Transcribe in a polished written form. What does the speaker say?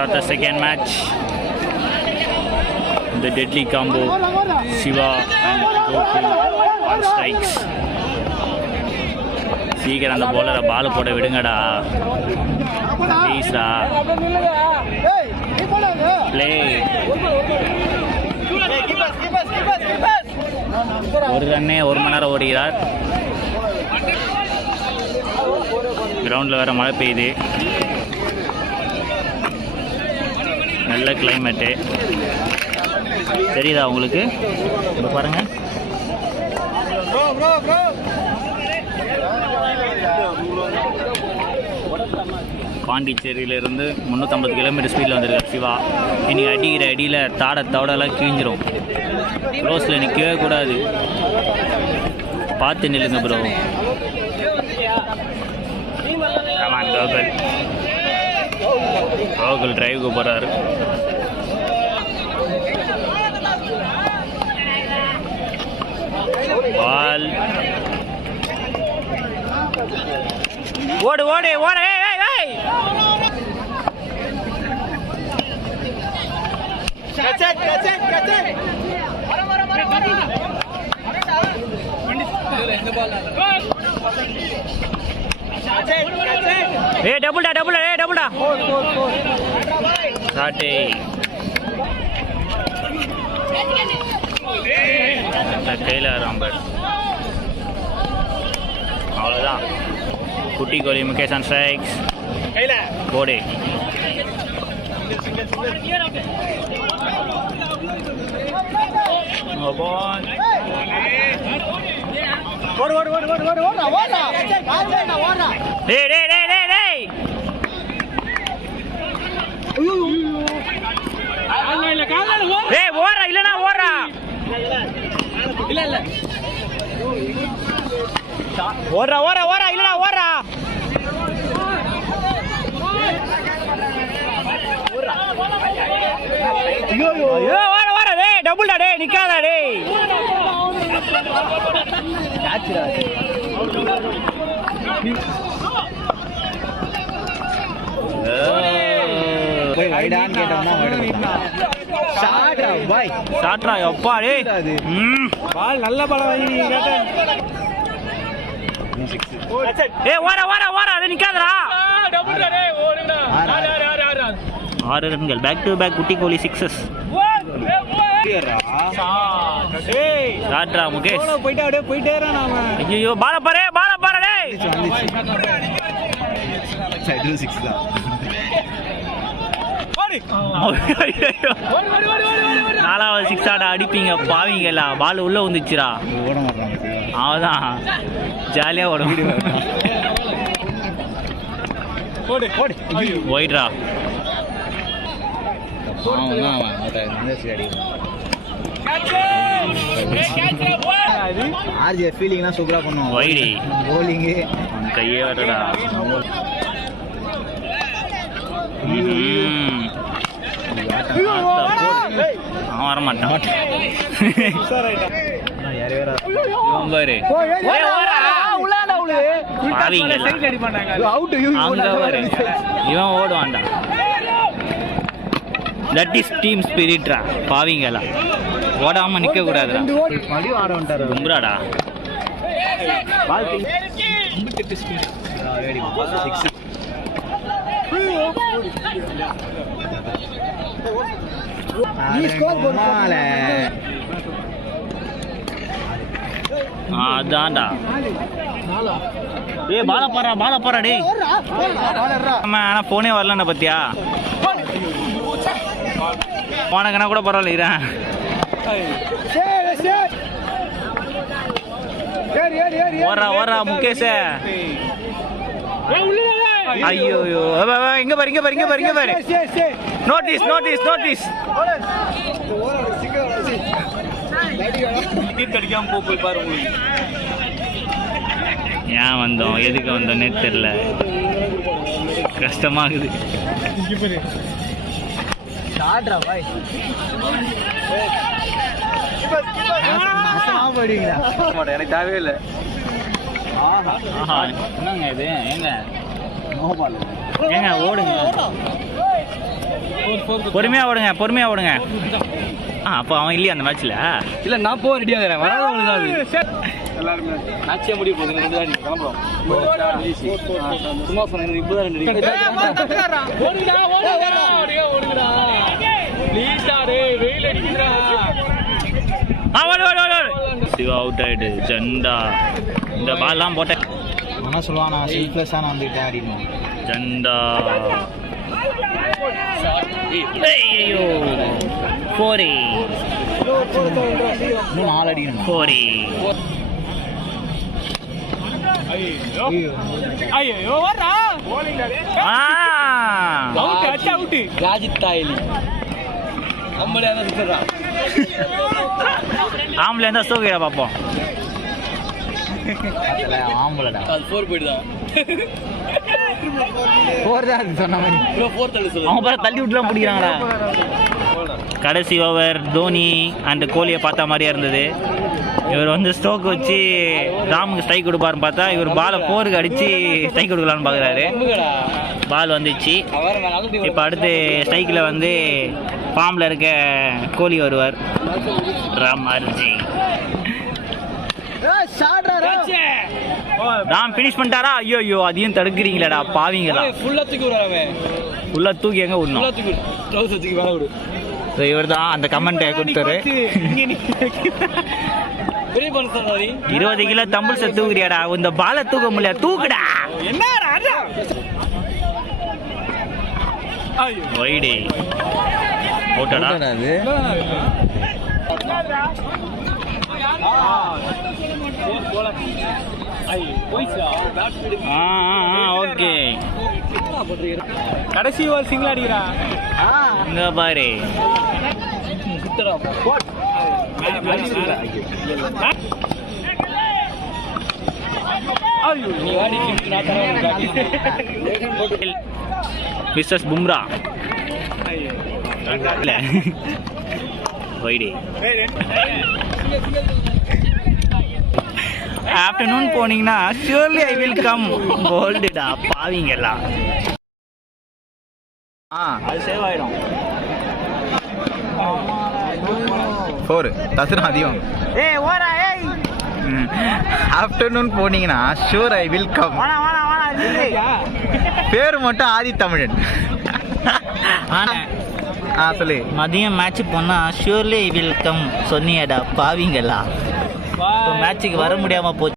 start the second match. The deadly combo, Shiva and Gokul on strikes. சீக்கிரம் அந்த bowler பால் போட விடுங்கடா ப்ளீஸ்டா. ப்ளே ஒரு ரன்னே 1 மணி நேரம் ஓடுகிறார். கிரவுண்டில் வேறு மழை பெய்யுது, நல்ல கிளைமேட்டு. தெரியுதா உங்களுக்கு? இப்போ பாருங்கள், பாண்டிச்சேரியிலேருந்து 350 கிலோமீட்டர் ஸ்பீடில் வந்திருக்கார் சிவா. இனி அடிக்கிற அடியில் தவடெல்லாம் கிழிஞ்சிரும். க்ளோஸில் நிற்கவே கூடாது, பார்த்து நில்லுங்க ப்ரோ. ஆமாம், கோகுல் டிரைவுக்கு போகிறாரு. பால் ஓடு ஓடு ஓடு. டபுள்டா டபுள்டா டபுள்டா சாட்டே. கையில் ராம்பர், அவ்வளோதான். குட்டி கோலி முகேஷ் ஆன் ஸ்ட்ரைக்ஸ். போடு. ஓடுறா இல்லனா ஓடுறா. ஓடுறா ஓடுறா ஓடுறா இல்லனா ஓடுறா. ஓட ஓட டே, டபுள்டா டே, நிக்காதா டே. நல்ல பலம். நிக்காதரா. 6 ரன்கள் பேக் டு பேக். குட்டி கோலி 6s. முகேஷ் போயிட்டே. ஐயோ பால பாரு பால பாரு. நாலாவது 6 ஆட அடிப்பீங்க பாவீங்களா. பால் உள்ள வந்துச்சுரா, அவதான் ஜாலியா ஓடும். போயிடுறா. ஃபீலிங்னா சூப்பரா பண்ணுவோம். வைடி போலிங்கு கையே வரடா. அவன் வரமாட்டான். இவன் ஓடுவான்டா. தட் இஸ் டீம் ஸ்பிரிட்ரா பாவீங்களா. ஓடாம நிக்க கூடாதுடா. கும்புறாடா. அதான்டா. ஏய் பால போறா டேய். ஆனா போனே வரலன்னா பத்தியா. போனக்கனா கூட பரவாயில்ல. ஓடுறா முகேஷ். ஐயோ இங்க பாரு. நோட்டீஸ். போய் பாரு. ஏன் வந்தோம், எதுக்கு வந்தோன்னே தெரியல, கஷ்டமாகுது. எனக்கு தேவையே இல்லை. என்னங்க இது? ஏங்க ஓடுங்க. பொறுமையாக ஓடுங்க பொறுமையாக ஓடுங்க. அப்போ அவன் இல்லையா அந்த மேட்ச்சில்? இல்ல நான் போக ரெடியா இருக்கிறேன். வராதவங்களுக்கு எல்லாருமே மேட்சே முடிய போகுது. கிளம்புறோம். சும்மா சொன்னேன் இப்பதான் 2 சிவா அவுட் ஆயிடு. ஜண்டா இந்த பால்லாம் போட்டேன். என்ன சொல்லுவான், நான் செல்ஃப்லெஸ்ஸாக நான் வந்துட்டேன் அப்படின்னு. ஜண்டா ஐயோ 4 இன்னும் 4 அடிக்கணும். 4 ராஜித் தாயலி நம்மளே தான் சுத்துறான். ஆம்பளை இருந்தால் ஸ்டோக்கியா பார்ப்போம். ஆம்பளடா அது 4 போயிடுதான். 4 தான் சொன்ன மாதிரி. 4 தள்ளி சொல்லு. அவங்க பேர தள்ளி விட்டுலாம் பிடிக்கிறாங்களா? கடைசி ஓவர் தோனி அண்ட் கோலியை பார்த்த மாதிரியா இருந்தது. இவர் வந்து ஸ்ட்ரோக் வச்சு ராமுக்கு ஸ்ட்ரைக் கொடுப்பாருன்னு பார்த்தா இவர் பாலை 4க்கு அடித்து ஸ்ட்ரைக் கொடுக்கலான்னு பார்க்குறாரு. பால் வந்துச்சு. இப்போ அடுத்து ஸ்ட்ரைக்கில் வந்து ஃபார்மில் இருக்க கோலி வருவார். ராமர்ஜி ராம் ஃபினிஷ் பண்ணிட்டாரா? ஐயோ ஐயோ அதையும் தடுக்கிறீங்களேடா பாவீங்களா. ஃபுல்லாக தூக்கி எங்கே விடணும்? ஸோ இவர் தான் அந்த கமெண்ட்டை கொடுத்தாரு. 20 கிலோ தம்பிள்ஸை தூக்குறியாடா, இந்த பாலை தூக்க முடியல, தூக்குடா. வைடே ஓட்டடா. ஓகே கடைசி ஒரு சிங்கிள் அடிக்கிறா. இங்க பாரு மிஸ்டர் பும்ரா வைடே. ஆஃப்டர்நூன் போனீங்கன்னா ஷியோர்லி ஐ வில் கம் கோல்டுடா பாவீங்கலாம். அது சேவ் ஆயிடும். 4 தசரம் அதிகம். ஆஃப்டர்நூன் போனீங்கன்னா ஷூர் ஐ வில் கம். பேர் மட்டும் ஆதி தமிழன். சொல்லு. மதியம் மேட்ச் போனா ஷியோர்லி ஐ வில் கம் சொன்னியடா பாவீங்களா. மேட்சுக்கு வர முடியாம போச்சு.